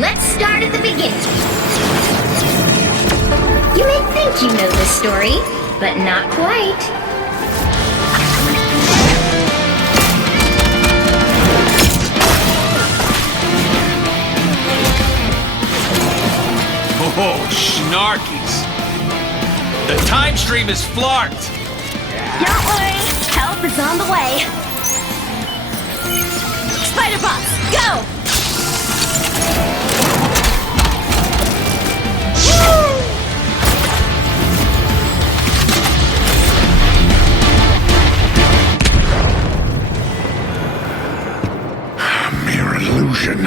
Let's start at the beginning. You may think you know the story, but not quite. Oh, snarkies. The time stream is flarked. Don't worry, help is on the way. Spider Box, go! Mere illusion.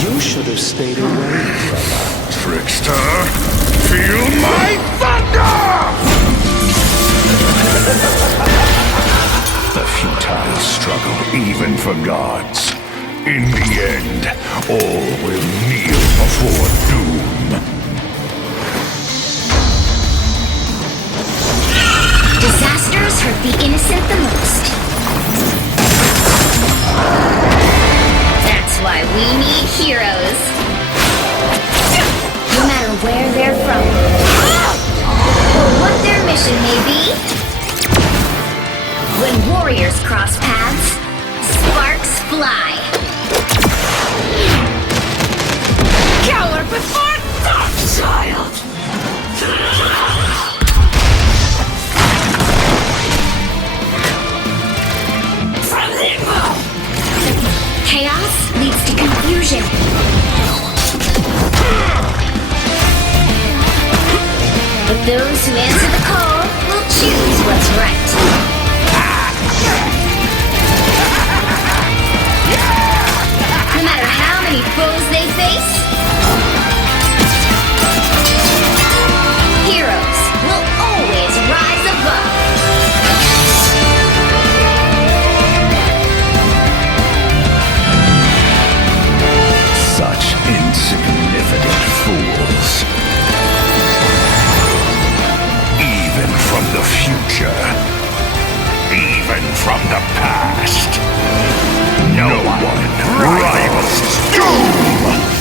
You should have stayed away from her. Trickster, feel my thunder! The futile struggle, even for gods. In the end, all will kneel before doom. Disasters hurt the innocent the most. That's why we need heroes. No matter where they're from, or what their mission may be. When warriors cross paths, sparks fly. Coward before dark child! Chaos leads to confusion. But those who answer the call will choose what's right. No matter how many foes they face, heroes will always rise above. Such insignificant fools. Even from the future, even from the past, no one rivals doom!